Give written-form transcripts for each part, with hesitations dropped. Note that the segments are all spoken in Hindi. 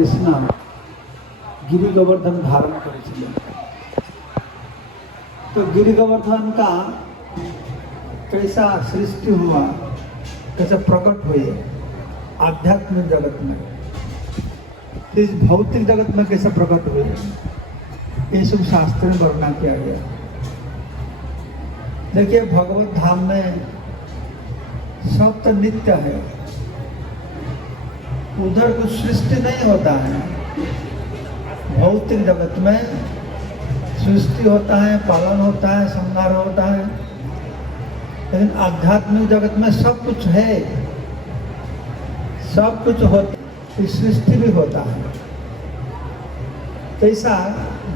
कृष्ण गिरि गोवर्धन धारण करेছিলেন। तो गिरि गोवर्धन का कैसा सृष्टि हुआ, कैसा प्रकट हुए आध्यात्मिक जगत में, इस भौतिक जगत में कैसे प्रकट हुए, ये सब शास्त्र में वर्णन किया गया। देखिए भगवत धाम में सब तो नित्य है, उधर कुछ सृष्टि नहीं होता है। भौतिक जगत में सृष्टि होता है, पालन होता है, संहार होता है, लेकिन आध्यात्मिक जगत में सब कुछ है, सब कुछ होता, सृष्टि भी होता है। ऐसा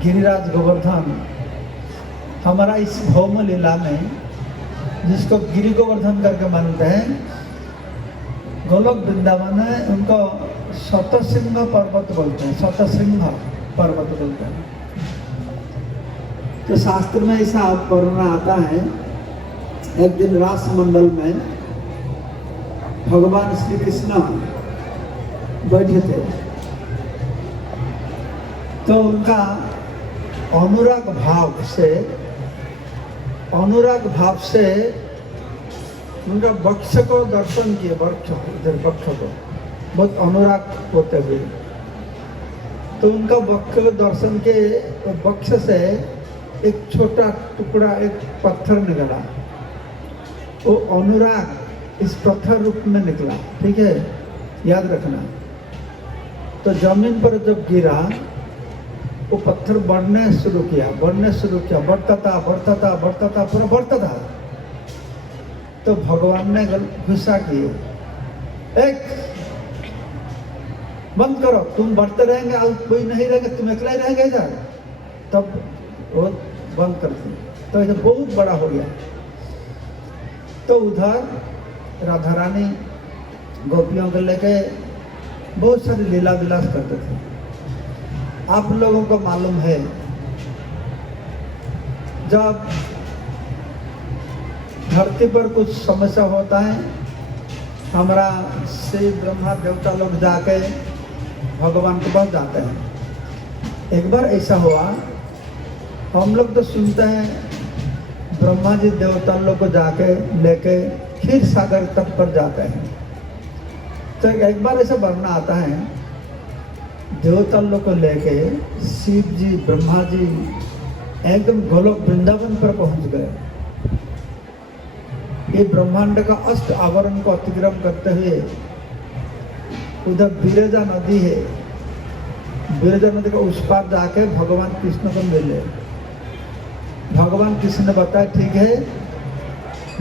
गिरिराज गोवर्धन हमारा इस भौम लीला में, जिसको गिरि गोवर्धन करके मानते हैं, गोलोक वृंदावन है, उनको शतसिंह पर्वत बोलते हैं, शतसिंह पर्वत बोलते हैं। तो शास्त्र में ऐसा वर्णन आता है, एक दिन रास मंडल में भगवान श्री कृष्ण बैठे थे, तो उनका अनुराग भाव से उनका वक्ष को दर्शन किए, वक्ष को बहुत अनुराग होते हुए, तो उनका वक्ष को दर्शन के वक्ष से एक छोटा टुकड़ा, एक पत्थर निकला। वो अनुराग इस पत्थर रूप में निकला, ठीक है, याद रखना। तो जमीन पर जब गिरा, वो पत्थर बढ़ने शुरू किया, बढ़ता था, पूरा बढ़ता था। तो भगवान ने गुस्सा किए, एक बंद करो, तुम बढ़ते रहेंगे, कोई नहीं रहेंगे, तुम अकेला ही रहेंगे इधर। तब वो बंद कर दिए, तो ये बहुत बड़ा हो गया। तो उधर राधा रानी गोपियों को लेके बहुत सारी लीला विलास करते थे। आप लोगों को मालूम है, जब धरती पर कुछ समस्या होता है, हमारा शिव ब्रह्मा देवता लोग जाके भगवान के पास जाते हैं। एक बार ऐसा हुआ, हम लोग तो सुनते हैं ब्रह्मा जी देवता लोग को जाके लेके क्षीर सागर तट पर जाते हैं। तो एक बार ऐसा वर्णन आता है, देवता लोग को लेके शिव जी ब्रह्मा जी एकदम गोलोक वृंदावन पर पहुंच गए। ये ब्रह्मांड का अष्ट आवरण को अतिक्रम करते हुए उधर बिरजा नदी है, बिरजा नदी का उस पार जाके भगवान कृष्ण को मिले। भगवान कृष्ण ने बताया, ठीक है,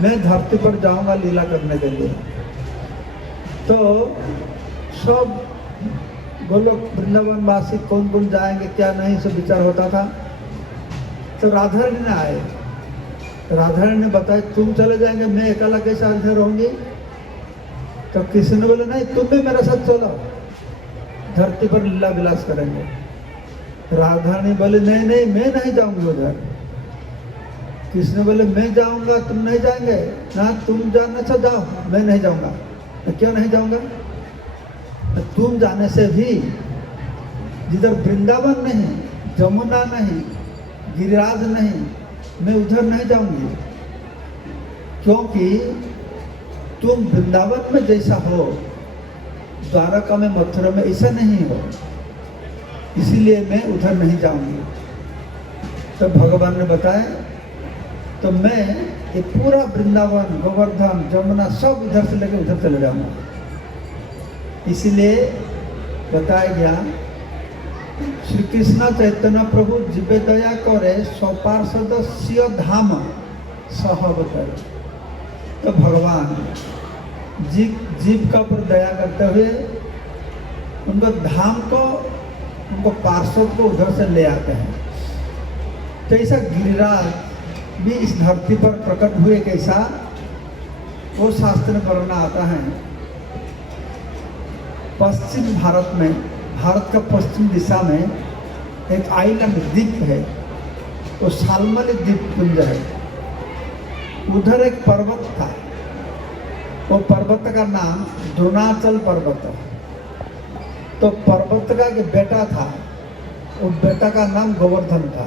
मैं धरती पर जाऊंगा लीला करने के लिए। तो सब गोलोक वृंदावन वासी कौन कौन जाएंगे, क्या नहीं, सब विचार होता था। तो राधा रानी ने आए, राधा रानी ने बताया, तुम चले जाएंगे, मैं अकेला कैसे इधर रहूंगी। तो कृष्ण ने बोले, नहीं, तुम भी मेरे साथ चलो, धरती पर लीला विलास करेंगे। राधा रानी बोले, नहीं नहीं, मैं नहीं जाऊंगी उधर। कृष्ण बोले, मैं जाऊंगा, तुम नहीं जाएंगे ना, तुम जाना अच्छा जाओ, मैं नहीं जाऊंगा। तो क्यों नहीं जाऊंगा? तो तुम जाने से भी जिधर वृंदावन नहीं, जमुना नहीं, गिरिराज नहीं, मैं उधर नहीं जाऊंगी, क्योंकि तुम वृंदावन में जैसा हो, द्वारका में, मथुरा में ऐसा नहीं हो, इसीलिए मैं उधर नहीं जाऊंगी। तो भगवान ने बताया, तो मैं ये पूरा वृंदावन, गोवर्धन, जमुना सब इधर से लेकर उधर चले जाऊंगा। इसीलिए बताया गया, श्री कृष्ण चैतन्य प्रभु जीवे दया करे, स्वपार्षद धाम सहवतर। तो भगवान जीव का ऊपर दया करते हुए उनको धाम को, उनको पार्षद को उधर से ले आते हैं। तो ऐसा गिरिराज भी इस धरती पर प्रकट हुए, कैसा वो शास्त्र में वर्णन आता है। पश्चिम भारत में, भारत का पश्चिम दिशा में एक आइलैंड द्वीप है, वो शाल्मली द्वीपपुंज है। उधर एक पर्वत था, वो पर्वत का नाम द्रोणाचल पर्वत है। तो तो पर्वत का एक बेटा था, वो बेटा का नाम गोवर्धन था।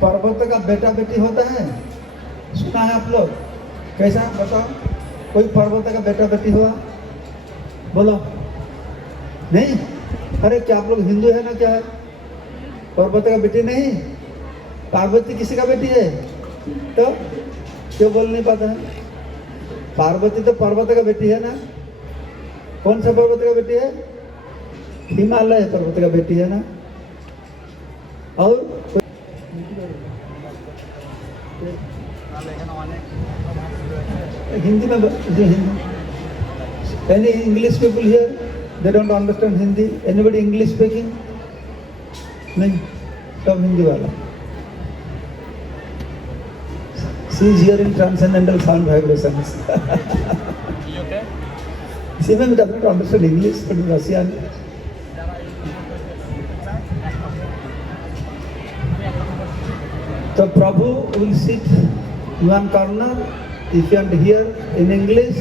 पर्वत का बेटा बेटी होता है, सुना है आप लोग? कैसा बताओ, कोई पर्वत का बेटा बेटी हुआ? बोलो नहीं? अरे क्या आप लोग हिंदू है ना? क्या है पर्वत का बेटी नहीं? पार्वती किसी का बेटी है? तो क्यों बोल नहीं पाता है? पार्वती तो पर्वत का बेटी है ना। कौन सा पर्वत का बेटी है? हिमालय पर्वत का बेटी है ना। और हिंदी में जो Hindi, any English people here, they don't understand Hindi? Anybody English speaking? नहीं, सब हिंदी वाला। She is hearing transcendental sound vibrations. She may does not understand English, but Russian. So Prabhu will sit in one corner. If you want to hear in English,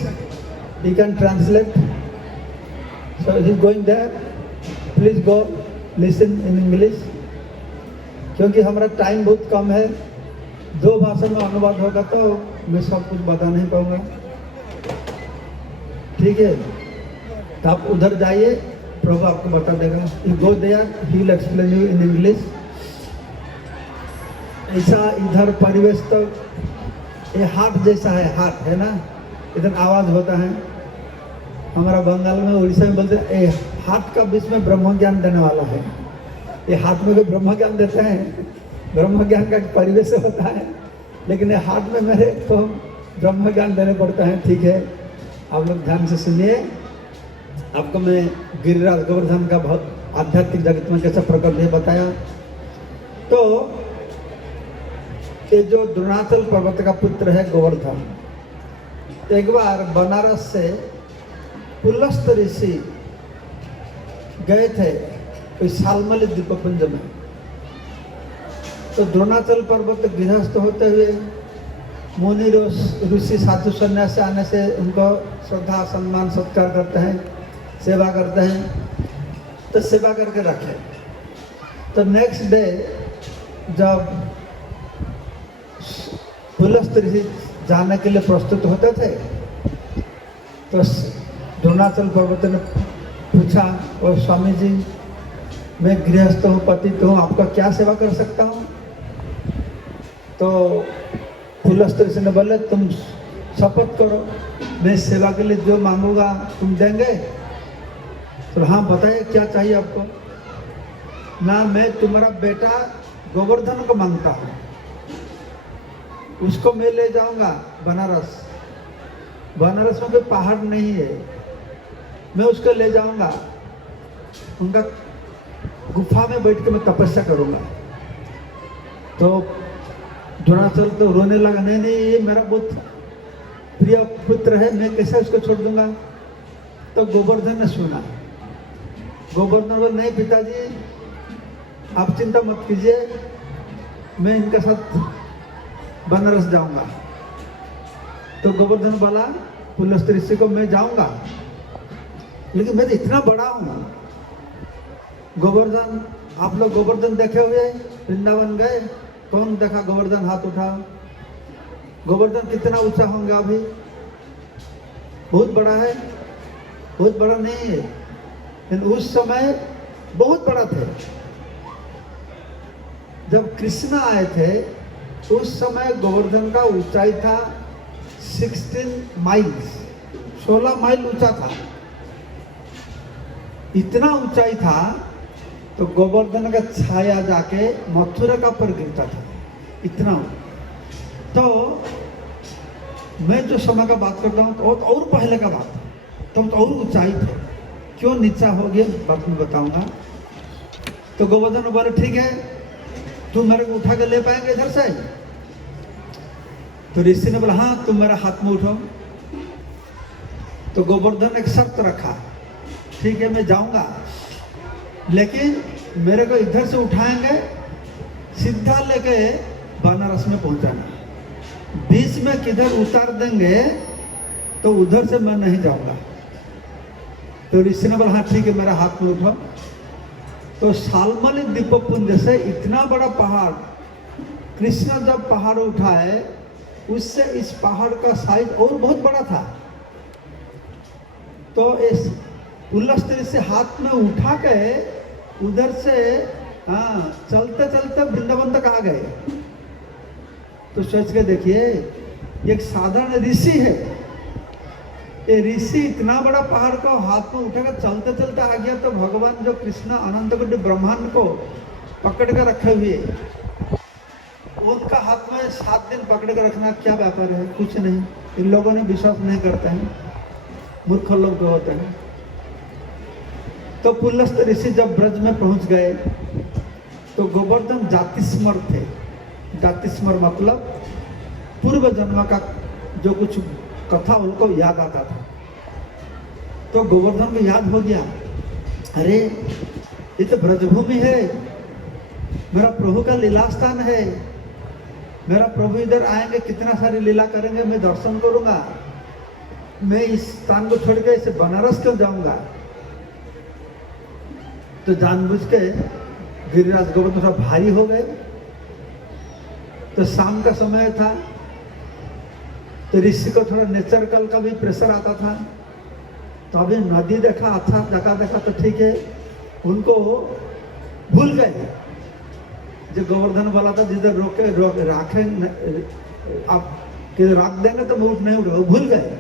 he can translate. So he is going there. Please go listen in English. क्योंकि हमारा टाइम बहुत कम है, 2 भाषा में अनुवाद होगा तो मैं सब कुछ बता नहीं पाऊंगा। ठीक है, तो आप उधर जाइए, प्रभु आपको बता देगा। You go there, he will explain you in English. ऐसा इधर परिवेश तो ये हाट जैसा है, हाट है ना, इधर आवाज होता है। हमारा बंगाल में, उड़ीसा में बोलते हैं ये हाट का बीच में ब्रह्म ज्ञान देने वाला है। ये हाथ में कोई ब्रह्म ज्ञान देते हैं, ब्रह्म ज्ञान का परिवेश होता है, लेकिन ये हाथ में मेरे को ब्रह्म ज्ञान देने पड़ता है। ठीक है, आप लोग ध्यान से सुनिए। आपको मैं गिरिराज गोवर्धन का बहुत आध्यात्मिक जगत में कैसा प्रकट है बताया। तो ये जो द्रोणाचल पर्वत का पुत्र है गोवर्धन, एक बार बनारस से पुलस्त ऋषि गए थे कोई सालमली द्वीपपुंज में। तो द्रोणाचल पर्वत गृहस्थ होते हुए मुनि ऋषि साधु सन्यासी आने से उनको श्रद्धा सम्मान सत्कार करते हैं, सेवा करते हैं। तो सेवा करके रखे। तो नेक्स्ट डे जब पुलस्त ऋषि जाने के लिए प्रस्तुत होते थे, तो द्रोणाचल पर्वत ने पूछा, और स्वामी जी मैं गृहस्थ हूँ, पतित हूँ, आपका क्या सेवा कर सकता हूँ? तो पुलस्त ऋषि ने बोले तुम शपथ करो, मैं सेवा के लिए जो मांगूंगा तुम देंगे? तो हाँ बताइए क्या चाहिए आपको? ना, मैं तुम्हारा बेटा गोवर्धन को मांगता हूँ, उसको मैं ले जाऊंगा बनारस। बनारस में कोई पहाड़ नहीं है, मैं उसको ले जाऊंगा, उनका गुफा में बैठ के मैं तपस्या करूंगा। तो द्रोणाचल तो रोने लगा, नहीं नहीं ये मेरा बहुत प्रिय पुत्र है, मैं कैसे उसको छोड़ दूंगा? तो गोवर्धन ने सुना। गोवर्धन बोले नहीं पिताजी आप चिंता मत कीजिए, मैं इनके साथ बनारस जाऊंगा। तो गोवर्धन बोला पुलस्त ऋषि को मैं जाऊंगा, लेकिन मैं तो इतना बड़ा हूँ। गोवर्धन, आप लोग गोवर्धन देखे हुए वृंदावन गए? कौन देखा गोवर्धन? हाथ उठाओ। गोवर्धन कितना ऊंचा होंगे अभी? बहुत बड़ा है? बहुत बड़ा नहीं है, लेकिन उस समय बहुत बड़ा थे। जब कृष्ण आए थे उस समय गोवर्धन का ऊंचाई था 16 माइल्स, 16 माइल ऊंचा था। इतना ऊंचाई था तो गोवर्धन का छाया जाके मथुरा का पर गिरता था, इतना। तो मैं जो समय का बात करता हूँ तो और पहले का बात, तो और ऊंचाई थे। क्यों नीचा हो गया बात में बताऊंगा। तो गोवर्धन बोले ठीक है, तुम मेरे को उठा के ले पाएंगे इधर से? तो ऋषि ने बोला हाँ तुम मेरा हाथ में उठो। तो गोवर्धन एक शर्त रखा, ठीक है मैं जाऊंगा, लेकिन मेरे को इधर से उठाएंगे, सीधा लेके बनारस में पहुंचाना। बीच में किधर उतार देंगे तो उधर से मैं नहीं जाऊंगा। तो ऋषि ने बोला हाँ ठीक है, मेरा हाथ में उठाओ। तो शाल्मली द्वीपपुंज से इतना बड़ा पहाड़, कृष्ण जब पहाड़ उठाए उससे इस पहाड़ का साइज और बहुत बड़ा था। तो इस पुलस्त्री से हाथ में उठा के उधर से चलते चलते वृंदावन तक आ गए। तो सोच के देखिए, एक साधारण ऋषि है, ये ऋषि इतना बड़ा पहाड़ को हाथ में उठाकर चलते चलते आ गया। तो भगवान जो कृष्ण अनंत कोटि ब्रह्मांड को पकड़ कर रखे हुए, उनका हाथ में 7 दिन पकड़ कर रखना क्या व्यापार है? कुछ नहीं। इन लोगों ने विश्वास नहीं करते हैं, मूर्ख लोग जो होते हैं। तो पुलस्त ऋषि जब ब्रज में पहुंच गए तो गोवर्धन जातिस्मर थे। जातिस्मर मतलब पूर्व जन्म का जो कुछ कथा उनको याद आता था। तो गोवर्धन को याद हो गया, अरे ये तो ब्रजभूमि है, मेरा प्रभु का लीला स्थान है, मेरा प्रभु इधर आएंगे, कितना सारी लीला करेंगे, मैं दर्शन करूंगा, मैं इस स्थान को छोड़ के इसे बनारस क्यों जाऊंगा। तो जानबूझ के गिरिराज गोवर्धन थोड़ा भारी हो गए। तो शाम का समय था, तो ऋषि को थोड़ा नेचर कल का भी प्रेशर आता था। तो अभी नदी देखा, अच्छा जगह देखा तो ठीक है, उनको भूल गए। जो गोवर्धन बोला था जिधर रोके राखेंगे, आप किधर रख देंगे तो मैं उठ नहीं उठे, वो भूल गए।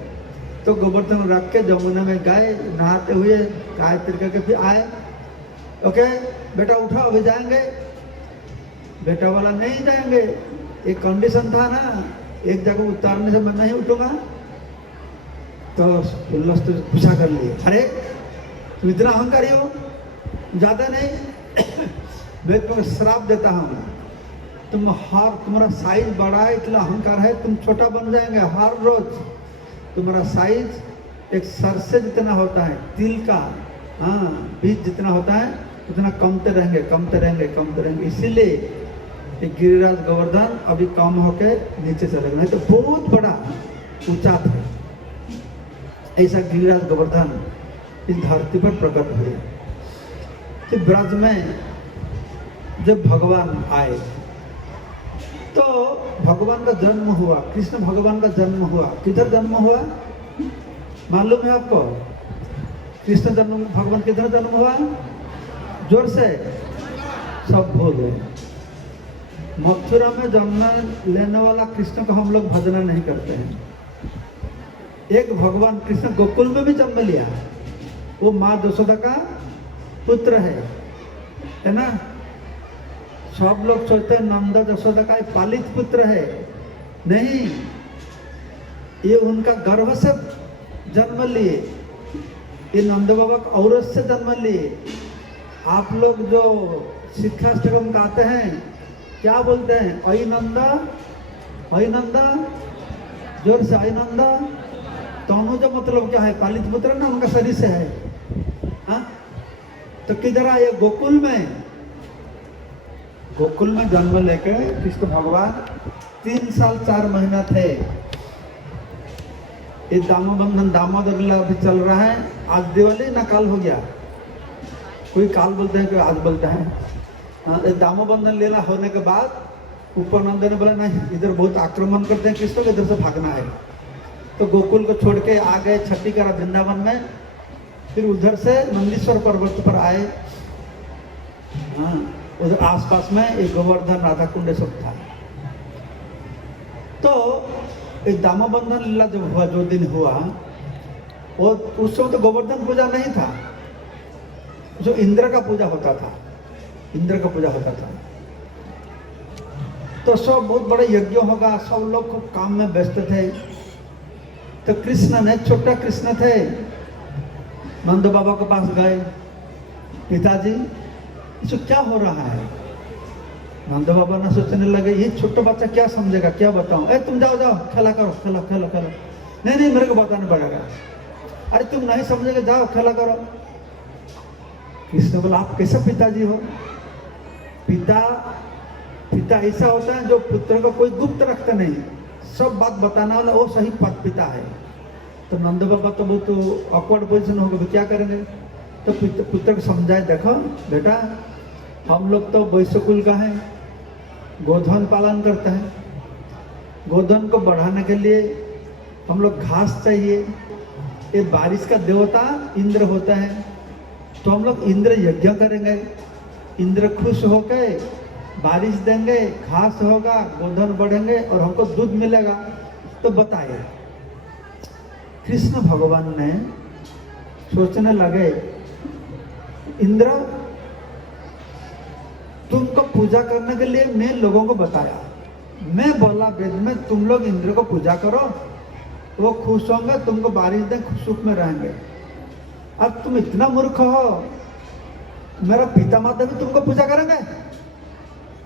तो गोवर्धन रख के जमुना में गए, नहाते हुए गायत्री करके फिर आए। ओके बेटा उठा, अभी जाएंगे। बेटा बोला नहीं जाएंगे, एक कंडीशन था ना, एक जगह उतारने से मैं नहीं उठूंगा। तो पुलस्त पूछा कर लिए, अरे तुम इतना अहंकारी हो, ज्यादा नहीं मैं तुम्हें श्राप देता हूँ, तुम्हारा साइज बड़ा है, इतना अहंकार है, तुम छोटा बन जाएंगे। हर रोज तुम्हारा साइज एक सरसे जितना होता है, तिल का बीज जितना होता है, उतना कमते रहेंगे, कमते रहेंगे, कमते रहेंगे। इसीलिए गिरिराज गोवर्धन अभी कम होके नीचे चले गए, नहीं तो बहुत बड़ा ऊंचा था। ऐसा गिरिराज गोवर्धन इस धरती पर प्रकट हुए। कि ब्रज में जब भगवान आए तो भगवान का जन्म हुआ, कृष्ण भगवान का जन्म हुआ। किधर जन्म हुआ मालूम है आपको? कृष्ण जन्म, भगवान किधर जन्म हुआ? जोर से सब भूल गए। मथुरा में जन्म लेने वाला कृष्ण को हम लोग भजना नहीं करते हैं। एक भगवान कृष्ण गोकुल में भी जन्म लिया, वो माँ यशोदा का पुत्र है ना। सब लोग सोचते हैं नंद यशोदा का एक पालित पुत्र है, नहीं, ये उनका गर्भ से जन्म लिए, ये नंद बाबा का औरत से जन्म लिए। आप लोग जो शिक्षाष्टकम गाते हैं क्या बोलते हैं? अई नंदा, अई नंदा, जोर से अई नंदा। तनुज मतलब क्या है? पालित पुत्र ना, उनका शरीर से है। हाँ, तो किधर आए? गोकुल में। गोकुल में जन्म लेके कृष्ण भगवान 3 साल 4 महीना थे। ये दामोबंधन दामोदर लीला अभी चल रहा है। आज दिवाली ना कल हो गया, कोई काल बोलते हैं, कोई आज बोलता है। दामोबंधन लीला होने के बाद उपनंद ने बोला नहीं, इधर बहुत आक्रमण करते हैं कृष्ण को, इधर से भागना है। तो गोकुल को छोड़ के आ गए छठी करा वृंदावन में। फिर उधर से नंदीश्वर पर्वत पर आए। उधर आसपास में एक गोवर्धन राधा कुंड सब था। तो एक दामोबंधन लीला जब हुआ, जो दिन हुआ, वो उस समय तो गोवर्धन पूजा नहीं था, जो इंद्र का पूजा होता था, इंद्र का पूजा होता था। तो सब बहुत बड़े यज्ञ होगा, सब लोग खूब काम में व्यस्त थे। तो कृष्ण ने, छोटा कृष्ण थे, नंद बाबा के पास गए, पिताजी इसको क्या हो रहा है? नंद बाबा ने सोचने लगे ये छोटा बच्चा क्या समझेगा, क्या बताऊं? ए तुम जाओ जाओ खेला करो, खेलो खेलो खेलो। नहीं नहीं मेरे को बताना पड़ेगा। अरे तुम नहीं समझेगे, जाओ खेला करो। कृष्ण बोला आप कैसे पिताजी हो? पिता ऐसा होता है जो पुत्र को कोई गुप्त रखता नहीं, सब बात बताना वाला वो सही पिता है। तो नंद बाबा तो बहुत ऑकवर्ड पोजिशन हो गए, क्या करेंगे? तो पुत्र को समझाए, देखो बेटा हम लोग तो वैश्य कुल का है, गोधन पालन करते हैं, गोधन को बढ़ाने के लिए हम लोग घास चाहिए, ये बारिश का देवता इंद्र होता है, तो हम लोग इंद्र यज्ञ करेंगे, इंद्र खुश होकर बारिश देंगे, घास होगा, गोधन बढ़ेंगे और हमको दूध मिलेगा। तो बताइए, कृष्ण भगवान ने सोचने लगे, इंद्र तुमको पूजा करने के लिए मैं लोगों को बताया, मैं बोला वेद में तुम लोग इंद्र को पूजा करो, वो खुश होंगे, तुमको बारिश दें, सुख में रहेंगे। अब तुम इतना मूर्ख हो, मेरा पिता माता भी तुमको पूजा करेंगे,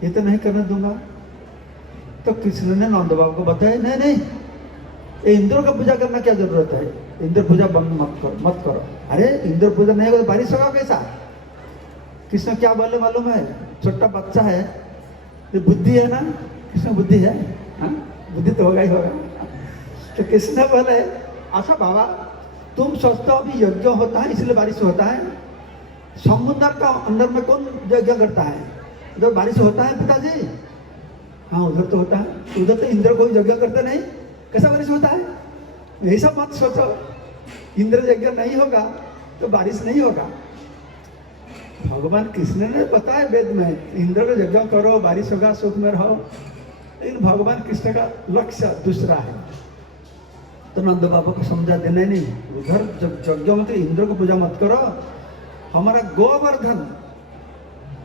ये तो नहीं करने दूंगा। तो कृष्ण ने नंद बाबा को बताया, नहीं नहीं, ये इंद्र का पूजा करना क्या जरूरत है, इंद्र पूजा बंद मत करो। अरे इंद्र पूजा नहीं होगा तो बारिश होगा कैसा? कृष्ण क्या बोले मालूम है? छोटा बच्चा है, ये बुद्धि है ना, कृष्ण बुद्धि है, हाँ बुद्धि तो होगा ही होगा। तो कृष्ण बोले, अच्छा बाबा तुम सोचते हो अभी यज्ञ होता है इसलिए बारिश होता है, समुद्र का अंदर में कौन यज्ञ करता है? उधर बारिश होता है पिताजी? हाँ उधर तो होता है, उधर तो इंद्र कोई यज्ञ करते नहीं, कैसा बारिश होता है? यही सब मत सोचो, इंद्र यज्ञ नहीं होगा तो बारिश नहीं होगा। भगवान कृष्ण ने बताया वेद में, इंद्र को यज्ञ करो, बारिश होगा, सुख में रहो, लेकिन भगवान कृष्ण का लक्ष्य दूसरा है। तो नंद बाबा को समझा देना, नहीं उधर यज्ञ में तो इंद्र को पूजा मत करो, हमारा गोवर्धन,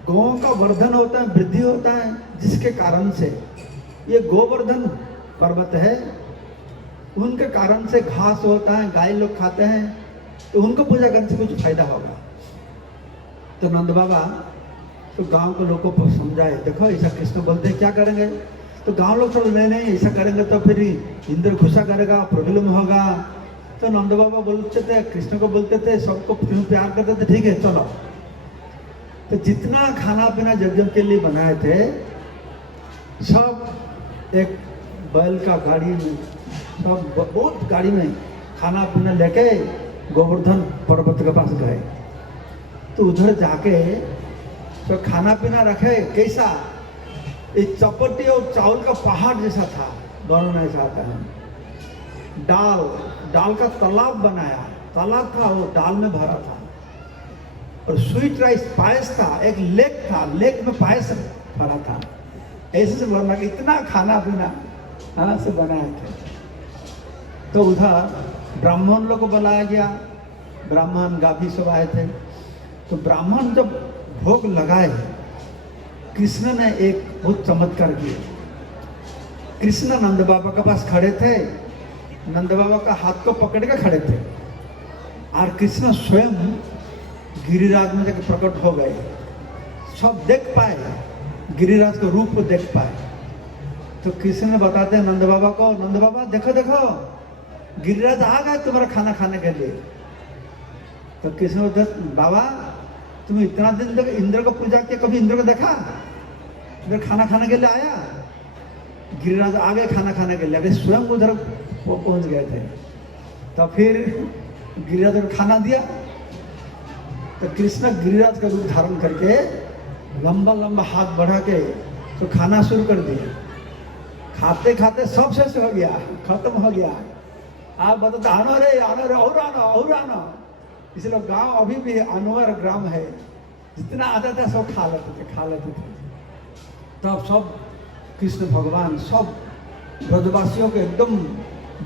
गौ का वर्धन होता है, वृद्धि होता है, जिसके कारण से ये गोवर्धन पर्वत है, उनके कारण से घास होता है, गाय लोग खाते हैं, तो उनको पूजा करने से कुछ फायदा होगा। तो नंद बाबा तो गांव के लोगों को समझाए, देखो ऐसा कृष्ण बोलते हैं, क्या करेंगे? तो गांव लोग थोड़ा नहीं ऐसा करेंगे तो फिर इंद्र गुस्सा करेगा, प्रॉब्लम होगा। तो नंद बाबा बोलते थे, कृष्ण को बोलते थे, सबको प्यार करते थे, ठीक है चलो। तो जितना खाना पीना यज्ञ के लिए बनाए थे, सब एक बैल का गाड़ी में, सब बहुत गाड़ी में खाना पीना लेके गोवर्धन पर्वत के पास गए। तो उधर जाके तो खाना पीना रखे, कैसा? एक चपाती और चावल का पहाड़ जैसा था, वर्णन ऐसा आता है। दाल का तालाब बनाया, तालाब था वो दाल में भरा था, और स्वीट राइस पायस था, एक लेक था, लेक में पायस भरा था। ऐसे से बना कि इतना खाना पीना हाँ से बनाए थे। तो उधर ब्राह्मण लोग को बुलाया गया, ब्राह्मण गाभी सब आए थे। तो ब्राह्मण जब भोग लगाए, कृष्ण ने एक बहुत चमत्कार किया। कृष्ण नंद बाबा के पास खड़े थे, नंद बाबा का हाथ को पकड़ के खड़े थे, और कृष्ण स्वयं गिरिराज में जाकर प्रकट हो गए। सब देख पाए, गिरिराज का रूप को देख पाए। तो कृष्ण ने बताते हैं नंद बाबा को, नंद बाबा देखो देखो गिरिराज आ गए तुम्हारा खाना खाने के लिए। तो कृष्ण बोलते, बाबा तुम इतना दिन तक इंद्र को पूजा किया, कभी इंद्र को देखा? इधर खाना खाने के लिए आया, गिरिराज आ गए खाना खाने के लिए, अगर स्वयं उधर पहुंच गए थे। तो फिर गिरिराज को खाना दिया। तो कृष्ण गिरिराज का रूप धारण करके लंबा लंबा हाथ बढ़ा के तो खाना शुरू कर दिया। खाते खाते सब शेष हो गया, खत्म हो गया। आप बताते आनो रे और आनो। इसलिए गांव अभी भी अनवर ग्राम है, जितना आता था सब खा लेते थे। तब सब कृष्ण भगवान सब ब्रजवासियों को एकदम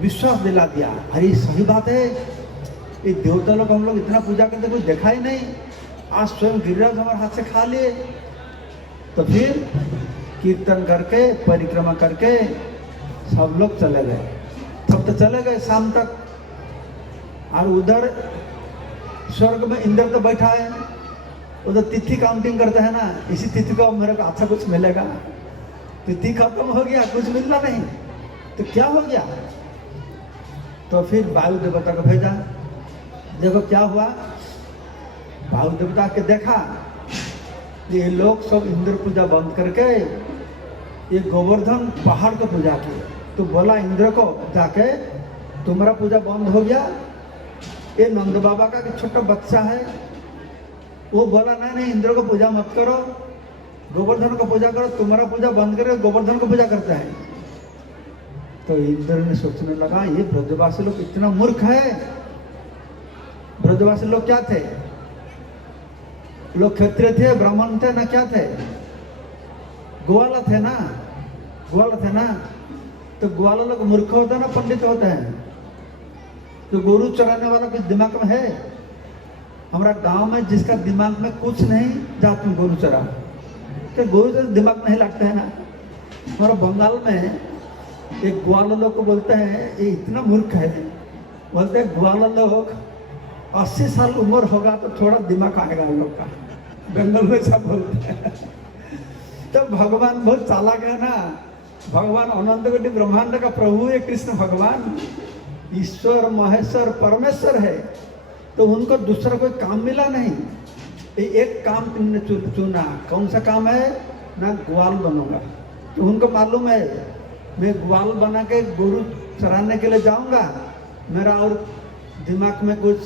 विश्वास दिला दिया, अरे सही बात है, ये देवता लोग हम लोग इतना पूजा करते कुछ देखा ही नहीं, आज स्वयं गिरिराज हमारे हाथ से खा लिए। तो फिर कीर्तन करके परिक्रमा करके सब लोग चले गए। तब तो चले गए शाम तक, और उधर स्वर्ग में इंद्र तो बैठा है, उधर तिथि काउंटिंग करते हैं ना, इसी तिथि को मेरे को अच्छा कुछ मिलेगा। तिथि खत्म हो गया, कुछ मिलना नहीं, तो क्या हो गया? तो फिर वायु देवता को भेजा, देखो क्या हुआ। वायु देवता के देखा ये लोग सब इंद्र पूजा बंद करके ये गोवर्धन पहाड़ को पूजा किए। तो बोला इंद्र को जाके तुम्हारा पूजा बंद हो गया। ये नंद बाबा का एक छोटा बच्चा है, वो बोला नहीं इंद्र को पूजा मत करो, गोवर्धन को पूजा करो, तुम्हारा पूजा बंद करके गोवर्धन को पूजा करता है। तो इंद्र ने सोचने लगा ये ब्रजवासी लोग इतना मूर्ख है। ब्रजवासी लोग क्या थे? लोग क्षत्रिय थे, ब्राह्मण थे ना, क्या थे? ग्वाला थे ना, ग्वाला थे ना। तो ग्वाला लोग मूर्ख होता है ना पंडित होते हैं? तो गोरू चराने वाला कुछ दिमाग में है? हमारा गांव में जिसका दिमाग में कुछ नहीं, जा तुम गोरू चरा, तो गोरू चरा दिमाग नहीं लगता है ना। हमारा बंगाल में एक ग्वाला लोग को बोलते हैं ये इतना मूर्ख है, बोलते हैं ग्वाला लोग 80 साल उम्र होगा तो थोड़ा दिमाग आएगा उन लोग का, बंगाल में सब बोलते हैं। तो भगवान बहुत चालाक है ना। भगवान अनंत कोटि ब्रह्मांड का प्रभु है कृष्ण भगवान, ईश्वर महेश्वर परमेश्वर है। तो उनको दूसरा कोई काम मिला नहीं, एक काम तुमने चुना। कौन सा काम है? ना ग्वाल बनूंगा। तो उनको मालूम है मैं ग्वाल बना के गोरू चराने के लिए जाऊंगा, मेरा और दिमाग में कुछ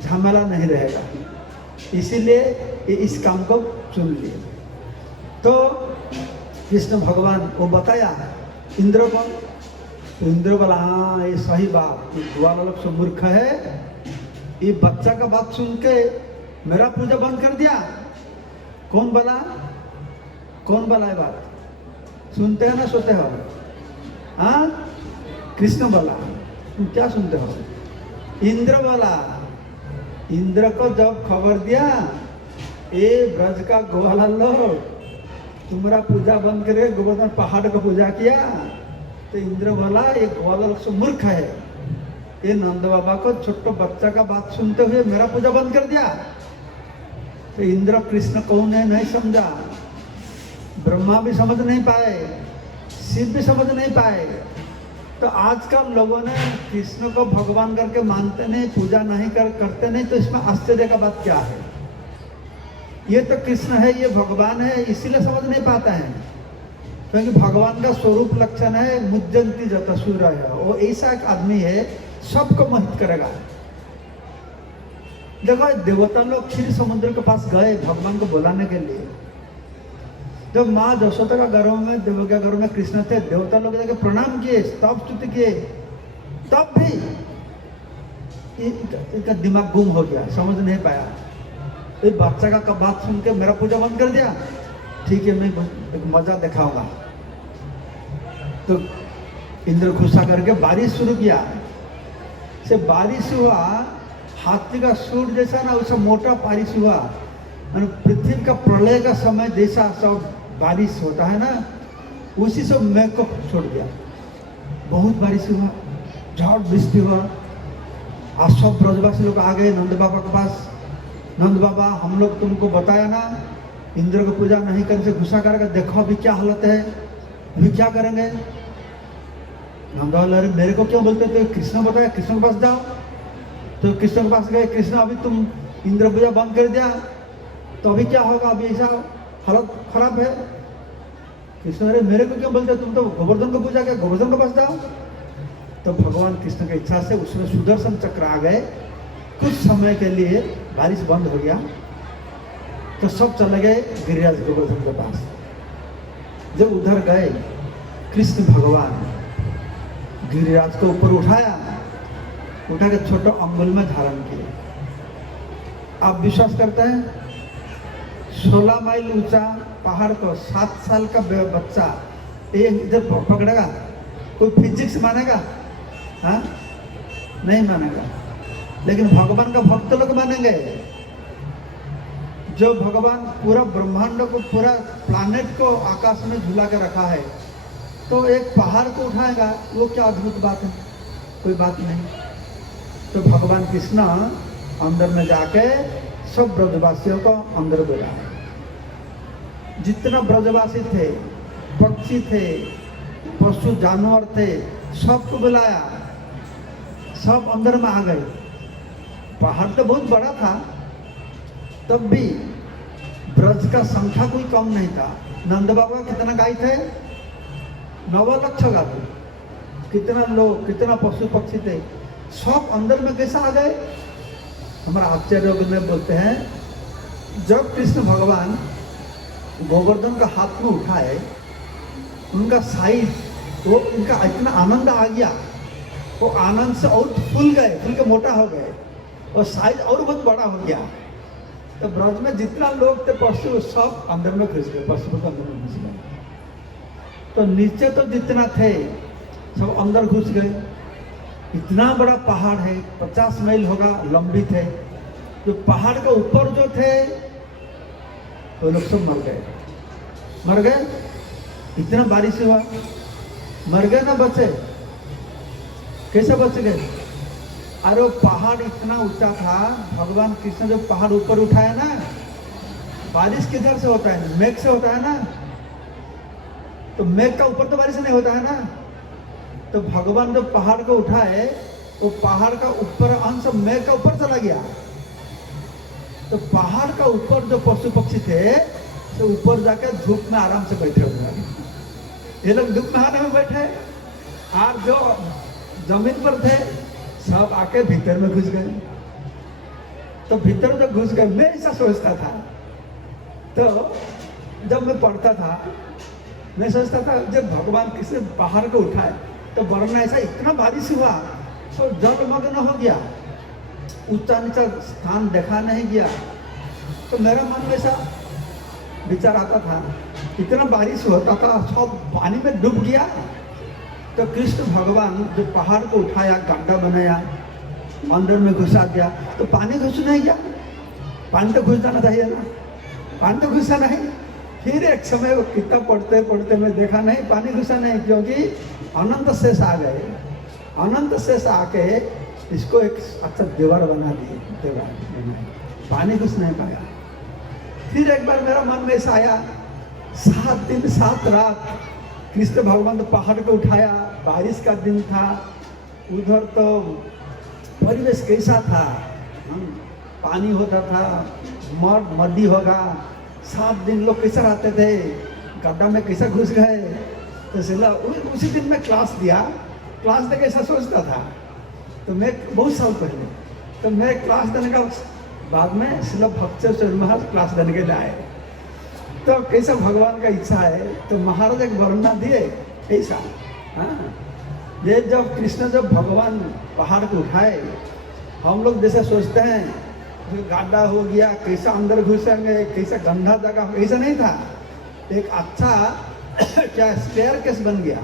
झमेला नहीं रहेगा, इसीलिए इस काम को चुन लिए। तो कृष्ण भगवान वो बताया इंद्र को, तो इंद्र बोला हाँ ये सही बात, ये ग्वाला लोग सब मूर्ख है, ये बच्चा का बात सुन के मेरा पूजा बंद कर दिया। कौन बोला? कौन बोला ये बात? सुनते हो ना सोते हो? हाँ, कृष्ण बोला। तुम क्या सुनते हो? इंद्र बोला। इंद्र को जब खबर दिया ए ब्रज का ग्वाला लोग तुम्हारा पूजा बंद करके गोवर्धन पहाड़ का पूजा किया, तो इंद्र बोला ये ग्वाला लोग सब मूर्ख है, ये नंद बाबा को छोटा बच्चा का बात सुनते हुए मेरा पूजा बंद कर दिया। तो इंद्र कृष्ण कौन है नहीं समझा, ब्रह्मा भी समझ नहीं पाए, शिव भी समझ नहीं पाए। तो आजकल लोगों ने कृष्ण को भगवान करके मानते नहीं, पूजा नहीं करते नहीं, तो इसमें आश्चर्य का बात क्या है? ये तो कृष्ण है, ये भगवान है, इसीलिए समझ नहीं पाता है, क्योंकि भगवान का स्वरूप लक्षण है मुज्जंती जत सूर्य, वो ऐसा एक आदमी है सबको मोहित करेगा। देखो देवता लोग क्षीर समुद्र के पास गए भगवान को बुलाने के लिए, जब माँ यशोदा का घर में देवों के घर में कृष्ण थे, देवता लोग जाके प्रणाम किए, स्तव स्तुति किए, तब भी इनका दिमाग गुम हो गया, समझ नहीं पाया। एक बच्चा का बात सुन के मेरा पूजा बंद कर दिया, ठीक है मैं एक मजा दिखाऊंगा। तो इंद्र गुस्सा करके बारिश शुरू किया, से बारिश हुआ हाथी का सूट जैसा ना, उससे मोटा बारिश हुआ, पृथ्वी का प्रलय का समय जैसा सब बारिश होता है ना, उसी से मैं को छोड़ दिया। बहुत बारिश हुआ, झाड़ वृष्टि हुआ। आज सब ब्रजवासी लोग आ गए नंद बाबा के पास, नंद बाबा हम लोग तुमको बताया ना इंद्र को पूजा नहीं करने से गुस्सा करेगा, देखो अभी क्या हालत है, अभी क्या करेंगे? नंद बाबा मेरे को क्यों बोलते? तो कृष्ण बताया, कृष्ण के पास जाओ। तो कृष्ण के पास गए, कृष्ण अभी तुम इंद्र पूजा बंद कर दिया तो अभी क्या होगा, अभी ऐसा हालत खराब है। कृष्ण अरे मेरे को क्यों बोलते, तुम तो गोवर्धन को पूजा किया, गोवर्धन के पास जाओ। तो भगवान कृष्ण की इच्छा से उसमें सुदर्शन चक्र आ गए, कुछ समय के लिए बारिश बंद हो गया, तो सब चले गए गिरिराज गोवर्धन के पास। जब उधर गए कृष्ण भगवान गिरिराज को ऊपर उठाया, उठा के छोटा अंगुल में धारण किए। आप विश्वास करते हैं 16 माइल ऊंचा पहाड़ को 7 साल का बच्चा ये इधर पकड़ेगा? कोई फिजिक्स मानेगा? हाँ नहीं मानेगा, लेकिन भगवान का भक्त लोग मानेंगे। जो भगवान पूरा ब्रह्मांड को, पूरा प्लानेट को आकाश में झूला के रखा है, तो एक पहाड़ को उठाएगा, वो क्या अद्भुत बात है? कोई बात नहीं। तो भगवान कृष्ण अंदर में जाके सब ब्रजवासियों को अंदर बुलाया। जितना ब्रजवासी थे, पक्षी थे, पशु जानवर थे, सबको बुलाया, सब अंदर में आ गए। पहाड़ तो बहुत बड़ा था, तब भी ब्रज का संख्या कोई कम नहीं था। नंद बाबा कितना गाय थे? 9 लाख गाय। कितना लोग, कितना पशु पक्षी थे, सब अंदर में कैसा आ गए। हमारा आचार्य में बोलते हैं जब कृष्ण भगवान गोवर्धन का हाथ में उठाए, उनका साइज तो उनका इतना आनंद आ गया, वो आनंद से और फूल गए, फूल के मोटा हो गए और साइज और बहुत बड़ा हो गया। तो ब्रज में जितना लोग थे पशु सब अंदर में घुस गए, पशु के अंदर में घुस गए। तो नीचे तो जितना थे सब अंदर घुस गए। इतना बड़ा पहाड़ है, 50 मील होगा लंबी थे। जो पहाड़ के ऊपर जो थे वो लोग सब मर गए, मर गए। इतना बारिश हुआ, मर गए ना बचे, कैसे बच गए। अरे वो पहाड़ इतना ऊंचा था, भगवान कृष्ण जो पहाड़ ऊपर उठाया ना, बारिश किधर से होता है, मेघ से होता है ना। तो मेघ का ऊपर तो बारिश नहीं होता है ना। तो भगवान जो पहाड़ को उठाए तो पहाड़ का ऊपर अंश मेघ का ऊपर चला गया। तो पहाड़ का ऊपर जो पशु पक्षी थे तो ऊपर जाकर धूप में आराम से बैठे हुए। ये लोग धूप में आराम में बैठे, और जो जमीन पर थे सब आके भीतर में घुस गए। तो भीतर जब घुस गए, मैं ऐसा सोचता था, तो जब मैं पढ़ता था मैं सोचता था जब भगवान किसी पहाड़ को उठाए तो वरना ऐसा इतना बारिश हुआ तो जलमग्न हो गया, ऊंचा नीचा स्थान देखा नहीं गया। तो मेरा मन में ऐसा विचार आता था, इतना बारिश होता था सब पानी में डूब गया। तो कृष्ण भगवान जो पहाड़ को उठाया, गड्ढा बनाया, अंदर में घुसा दिया, तो पानी घुस नहीं गया। पानी तो घुस जाना चाहिए ना, पानी तो घुसा नहीं। फिर एक समय वो किताब पढ़ते पढ़ते मैं देखा नहीं, पानी घुसा नहीं, क्योंकि अनंत शेष आ गए। अनंत शेष आके इसको एक अच्छा दीवार बना दिए, दीवार बनाए, पानी घुस नहीं पाया। फिर एक बार मेरा मन में ऐसा आया, 7 दिन 7 रात कृष्ण भगवान तो पहाड़ को उठाया, बारिश का दिन था, उधर तो परिवेश कैसा था, पानी होता था, मड्डी होगा। 7 दिन लोग कैसा रहते थे, गड्ढा में कैसा घुस गए। तो सिला उसी दिन मैं क्लास दिया, क्लास देकर ऐसा सोचता था। तो मैं बहुत साल पहले, तो मैं क्लास देने का बाद में शिला भक्त महाराज क्लास देने के लिए आए। तो कैसा भगवान का इच्छा है, तो महाराज एक वर्णना दिए ऐसा। हाँ, ये जब कृष्ण जब भगवान पहाड़ को उठाए, हम लोग जैसे सोचते हैं गड्ढा हो गया, कैसा अंदर घुसेंगे, कैसा गंदा जगह, ऐसा नहीं था। एक अच्छा क्या स्टेयरकेस बन गया,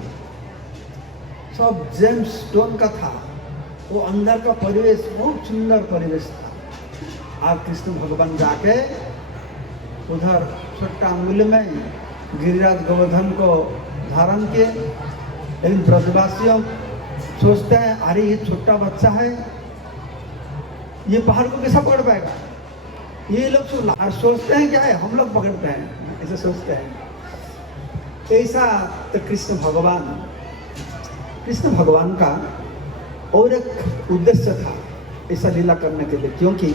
सब जेम्स स्टोन का था। वो अंदर का परिवेश बहुत सुंदर परिवेश था। और कृष्ण भगवान जाके उधर छोटा अंगुली में गिरिराज गोवर्धन को धारण किए। लेकिन ब्रजवासियों सोचते हैं अरे ये छोटा बच्चा है, ये पहाड़ को कैसा पकड़ पाएगा। ये लोग और सोचते हैं क्या है, हम लोग पकड़ते हैं, ऐसे सोचते हैं। ऐसा तो कृष्ण भगवान का और एक उद्देश्य था ऐसा लीला करने के लिए। क्योंकि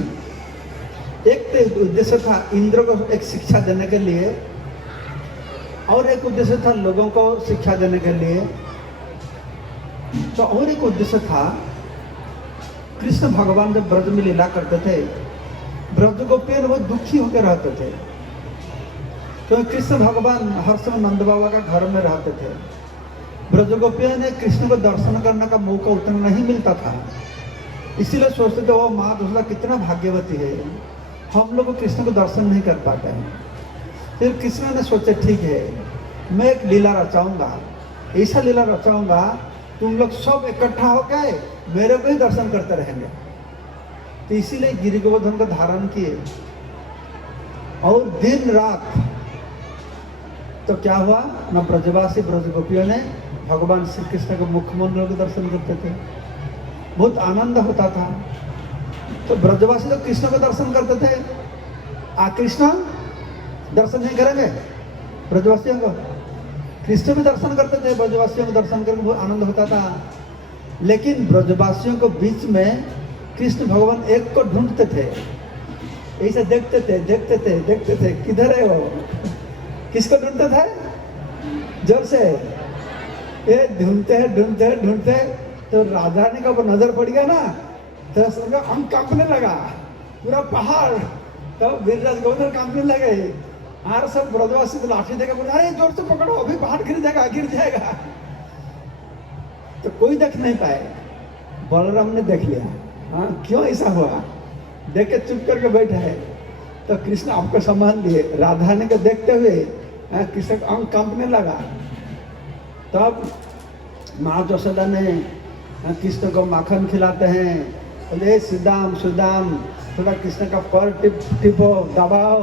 एक तो उद्देश्य था इंद्र को एक शिक्षा देने के लिए, और एक उद्देश्य था लोगों को शिक्षा देने के लिए। तो और एक उद्देश्य था, कृष्ण भगवान जब ब्रज में लीला करते थे, ब्रज गोपियाँ बहुत दुखी होकर रहते थे। क्योंकि कृष्ण भगवान हर समय नंद बाबा का घर में रहते थे। ब्रज गोपियाँ ने कृष्ण को दर्शन करने का मौका उतना नहीं मिलता था, इसीलिए सोचते थे वो माँ दूसरा कितना भाग्यवती है, हम लोग को कृष्ण को दर्शन नहीं कर पाते हैं। फिर कृष्ण ने सोचा ठीक है, मैं एक लीला रचाऊंगा, ऐसा लीला रचाऊंगा तुम लोग सब इकट्ठा होकर मेरे को ही दर्शन करते रहेंगे। तो इसीलिए गिरि गोवर्धन को धारण किए, और दिन रात तो क्या हुआ ना, ब्रजवासी ब्रज गोपियों ने भगवान श्री कृष्ण के मुखमंडल को दर्शन करते थे, बहुत आनंद होता था। तो ब्रजवासी तो कृष्ण को दर्शन करते थे, कृष्ण दर्शन नहीं करेंगे ब्रजवासियों को, कृष्ण भी दर्शन करते थे, ब्रजवासियों को दर्शन करके बहुत आनंद होता था। लेकिन ब्रजवासियों को बीच में कृष्ण भगवान एक को ढूंढते थे, ऐसे देखते थे किधर है वो, किसको ढूंढते थे, जोर से ये ढूंढते तो राजा ने का नजर पड़ गया ना, तो उसका अंग कांपने लगा, पूरा पहाड़। तब गिरिराज गोवर्धन कांपने लगे। और सब ब्रजवासी तो लाठी देकर बोले, अरे जोर से पकड़ो, अभी पहाड़ गिर जाएगा। तो कोई देख नहीं पाए। बलराम ने देख लिया, हाँ क्यों ऐसा हुआ, देख के चुप करके बैठे है। तो कृष्ण आपको सम्मान दिए। राधा ने को देखते हुए कृष्ण का अंग कांपने लगा। तब माँ यशोदा ने कृष्ण को माखन खिलाते हैं, बोले सुदाम थोड़ा कृष्ण का पर टिपो, दबाओ,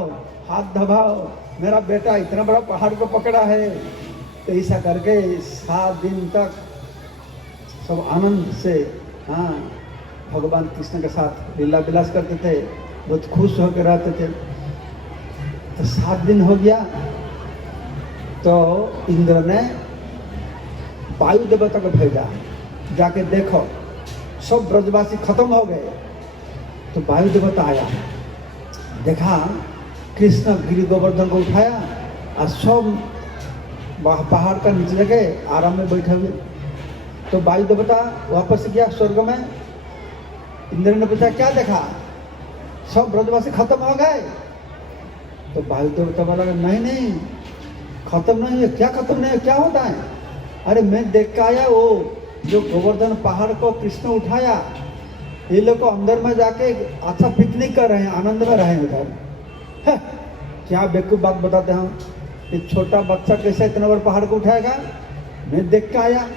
हाथ दबाओ, मेरा बेटा इतना बड़ा पहाड़ को पकड़ा है। तो ऐसा करके 7 दिन तक सब आनंद से भगवान कृष्ण के साथ लीला विलास करते थे, बहुत खुश होकर रहते थे। तो 7 दिन हो गया तो इंद्र ने वायु देवता को भेजा, जाके देखो सब ब्रजवासी खत्म हो गए। तो वायु देवता आया, देखा कृष्ण गिरि गोवर्धन को उठाया और सब पहाड़ का नीचे जगह आराम में बैठे हुए। तो वायु देवता वापस गया स्वर्ग में। इंद्र ने पूछा क्या देखा, सब ब्रजवासी खत्म हो गए। तो वायु देवता बोला नहीं खत्म नहीं है। क्या खत्म नहीं है, क्या होता है? अरे मैं देख के आया, वो जो गोवर्धन पहाड़ को कृष्ण उठाया, ये लोग को अंदर में जाके अच्छा पिकनिक कर रहे हैं, आनंद में रहे हैं उधर। क्या बेवकूफ बात बताते हैं हम, ये छोटा बच्चा कैसे इतना बड़ा पहाड़ को उठाएगा? मैं देख के आया।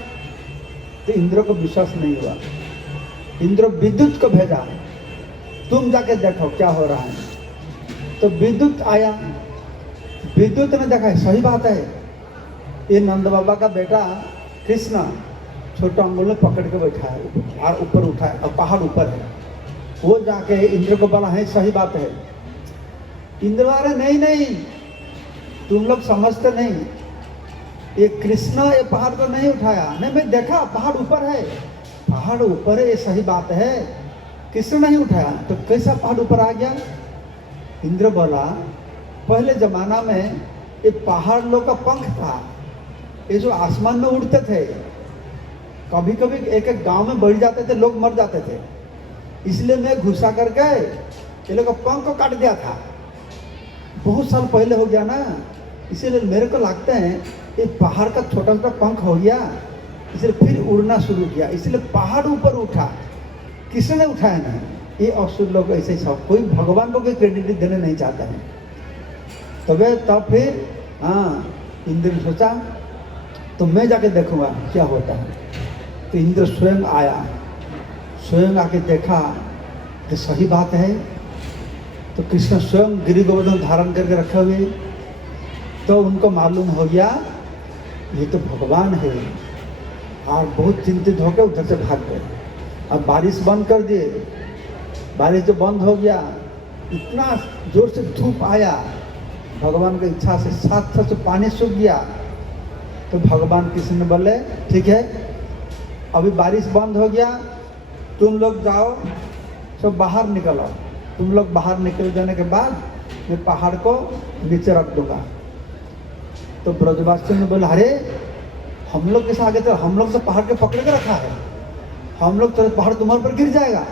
तो इंद्र को विश्वास नहीं हुआ। इंद्र विद्युत को भेजा, तुम जाके देखो क्या हो रहा है। तो विद्युत आया, विद्युत ने देखा सही बात है, ये नंद बाबा का बेटा कृष्ण छोटा अंगुल में पकड़ के बैठा है और ऊपर उठा है और पहाड़ ऊपर है। वो जाके इंद्र को बोला है सही बात है। इंद्र बोला नहीं तुम लोग समझते नहीं, ये कृष्ण ये पहाड़ को नहीं उठाया। नहीं मैं देखा पहाड़ ऊपर है, पहाड़ ऊपर है, ये सही बात है, कृष्ण नहीं उठाया। तो कैसा पहाड़ ऊपर आ गया? इंद्र बोला पहले जमाना में ये पहाड़ लोग का पंख था, ये जो आसमान में उड़ते थे। कभी कभी एक गांव में बढ़ जाते थे, लोग मर जाते थे, इसलिए मैं घुसा करके ये लोग का पंख को काट दिया था। बहुत साल पहले हो गया ना, इसीलिए मेरे को लगता है ये पहाड़ का छोटा छोटा पंख हो गया, इसलिए फिर उड़ना शुरू किया, इसलिए पहाड़ ऊपर उठा, किसी ने उठाया नहीं। ये असुर लोग ऐसे सब, कोई भगवान को कोई क्रेडिट देने नहीं चाहता है। तब फिर इंद्र ने सोचा तो मैं जाके देखूंगा क्या होता है। तो इंद्र स्वयं आया, स्वयं आके देखा कि सही बात है। तो कृष्ण स्वयं गिरि गोवर्धन धारण करके रखे हुए। तो उनको मालूम हो गया ये तो भगवान है, और बहुत चिंतित होकर उधर से भाग गए। अब बारिश बंद कर दिए, बारिश जो बंद हो गया, इतना जोर से धूप आया, भगवान की इच्छा से साथ से पानी सूख गया। तो भगवान कृष्ण ने बोले ठीक है अभी बारिश बंद हो गया, तुम लोग जाओ, सब बाहर निकलो। तुम लोग बाहर निकल जाने के बाद मैं पहाड़ को नीचे रख दूंगा। तो ब्रजवासी ने बोला अरे हम लोग कैसे आगे, तो हम लोग तो पहाड़ के पकड़ के रखा है, हम लोग तो पहाड़ तुम्हारे पर गिर जाएगा।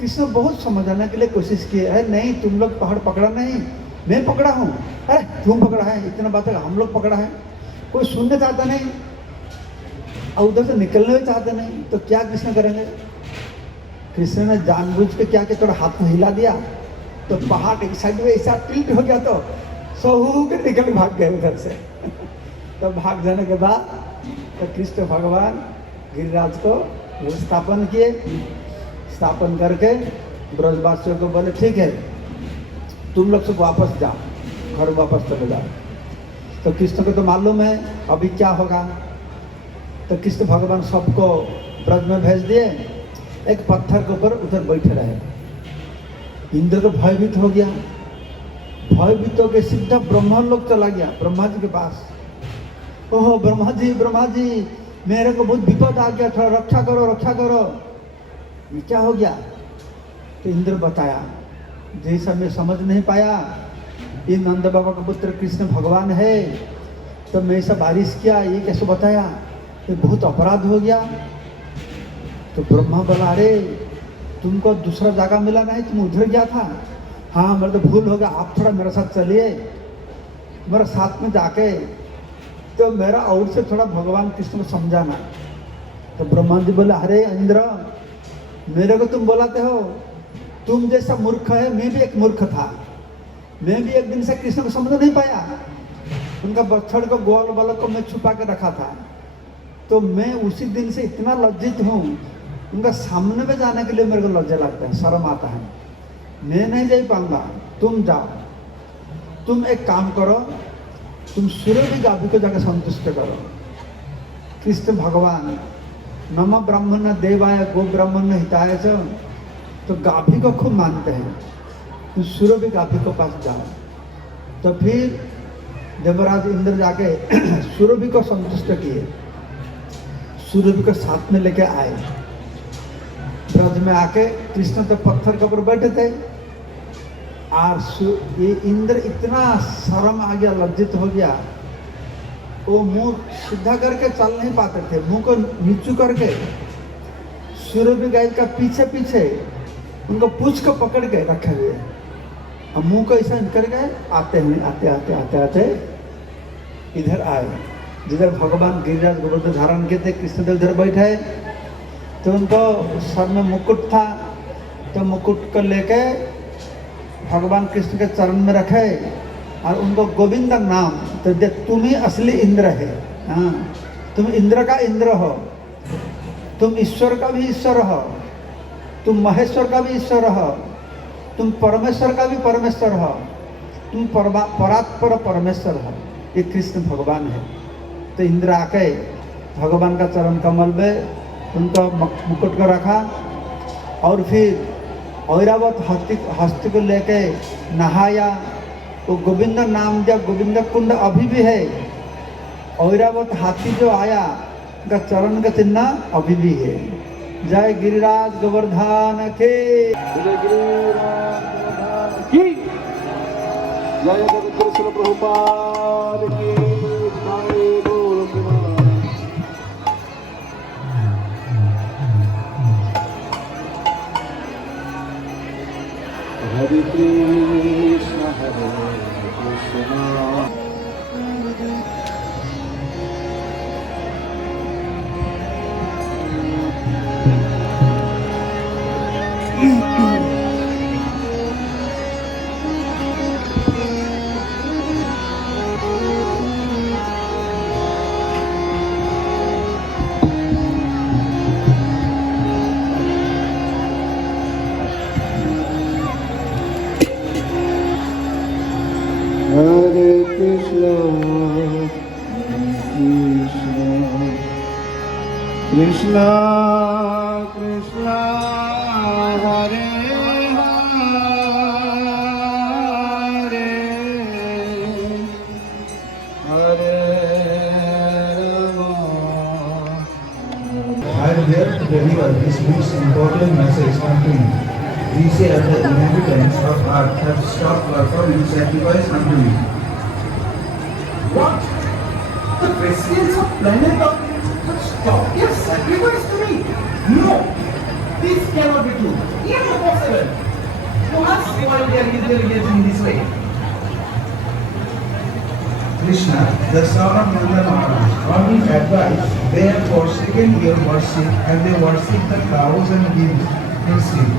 कृष्ण बहुत समझाने के लिए कोशिश की, अरे नहीं तुम लोग पहाड़ पकड़ा नहीं, मैं पकड़ा हूँ। अरे तुम पकड़ा है, इतना बात है, हम लोग पकड़ा है। कोई सुनने चाहता नहीं और उधर से निकलने भी चाहते नहीं, तो क्या कृष्ण करेंगे? कृष्ण ने जानबूझ के क्या कि थोड़ा हाथ में हिला दिया, तो पहाड़ एक साइड में ऐसा टिल्ट हो गया, तो सहू के निकल भाग गए उधर से। तो भाग जाने के बाद तो कृष्ण भगवान गिरिराज को स्थापन किए, स्थापन करके ब्रजवासियों को बोले ठीक है तुम लोग सब वापस जाओ, घर वापस चले जाओ। तो कृष्ण को तो मालूम है अभी क्या होगा। तो कृष्ण भगवान सबको ब्रज में भेज दिए, एक पत्थर के ऊपर उधर बैठे रहे। इंद्र तो भयभीत हो गया, भयभीत होकर सीधा ब्रह्मा लोग चला गया, ब्रह्मा जी के पास। ओह ब्रह्मा जी मेरे को बहुत विपद आ गया, थोड़ा रक्षा करो रक्षा करो। ये क्या हो गया? तो इंद्र बताया जैसा मैं समझ नहीं पाया, ये नंद बाबा का पुत्र कृष्ण भगवान है, तो मैं ऐसा बारिश किया, ये कैसे बताया? ये बहुत अपराध हो गया। तो ब्रह्मा बोला, अरे तुमको दूसरा जगह मिला नहीं, तुम उधर गया था। हाँ मेरा तो भूल हो गया, आप थोड़ा मेरे साथ चलिए, मेरे साथ में जाके तो मेरा और से थोड़ा भगवान कृष्ण को समझाना। तो ब्रह्मा जी बोले, अरे इंद्र, मेरे को तुम बुलाते हो, तुम जैसा मूर्ख है, मैं भी एक मूर्ख था। मैं भी एक दिन से कृष्ण को समझ नहीं पाया। उनका बछड़ को गोल बालक को मैं छुपा के रखा था। तो मैं उसी दिन से इतना लज्जित हूँ, उनका सामने में जाने के लिए मेरे को लज्जा लगता है, शर्म आता है। मैं नहीं जा पाऊंगा, तुम जाओ। तुम एक काम करो, तुम सूर्य गाभी को जाकर संतुष्ट करो। कृष्ण भगवान नम ब्राह्मण देवाय गो ब्राह्मण हिताय च, तो गाभी को खूब मानते हैं। तुम सूर्य गाभी को पास जाओ। तो फिर देवराज इंद्र जाके सूर्य को संतुष्ट किए, सूर्य को साथ में लेके आए। ब्रज में आके कृष्ण तो पत्थर के ऊपर बैठे थे, और ये इंद्र इतना शर्म आ गया, लज्जित हो गया, वो मुंह सीधा करके चल नहीं पाते थे, मुंह को नीचू करके सूर्य गाय का पीछे पीछे उनको पूछ को पकड़ के रखे हुए, और मुंह को ऐसा कर गए। आते हैं आते आते आते आते इधर आए, जिधर भगवान गिरिराज गोवर्धन धारण किए थे। कृष्णदेव इधर बैठे, तो उनको सर में मुकुट था, तो मुकुट को लेके भगवान कृष्ण के चरण में रखे, और उनको गोविंद नाम, तो तुम ही असली इंद्र है। हाँ, तुम इंद्र का इंद्र हो, तुम ईश्वर का भी ईश्वर हो, तुम महेश्वर का भी ईश्वर हो, तुम परमेश्वर का भी परमेश्वर हो, तुम परात्पर परमेश्वर हो। ये कृष्ण भगवान है। तो इंद्र आके भगवान का चरण कमल में उनको मुकुट को रखा, और फिर ऐरावत हस्ती को लेके नहाया। वो गोविंद नाम दिया, गोविंद कुंड अभी भी है। ऐरावत हाथी जो आया, उनका चरण का चिन्ह अभी भी है। जय गिरिराज गोवर्धन के, जय गिरिराज गोवर्धन की, जय जगत कृष्ण प्रभुपाद की, जय बोलो प्रेमानंद। हरे कृष्ण हरे Krishna. Hare Krishna, Krishna Krishna, Hare Hare, Hare Rama. I am here to deliver this most important message unto you. We say that the inhabitants of earth have stopped performing sacrifice unto you. What? The residents of planet Earth have stopped their sacrifice to me? No! This cannot be true. Impossible! You must spoil their religion in this way. Krishna, the son of Nanda Maharaj, on his advice, they have forsaken your worship and they worship the cows and gives instead.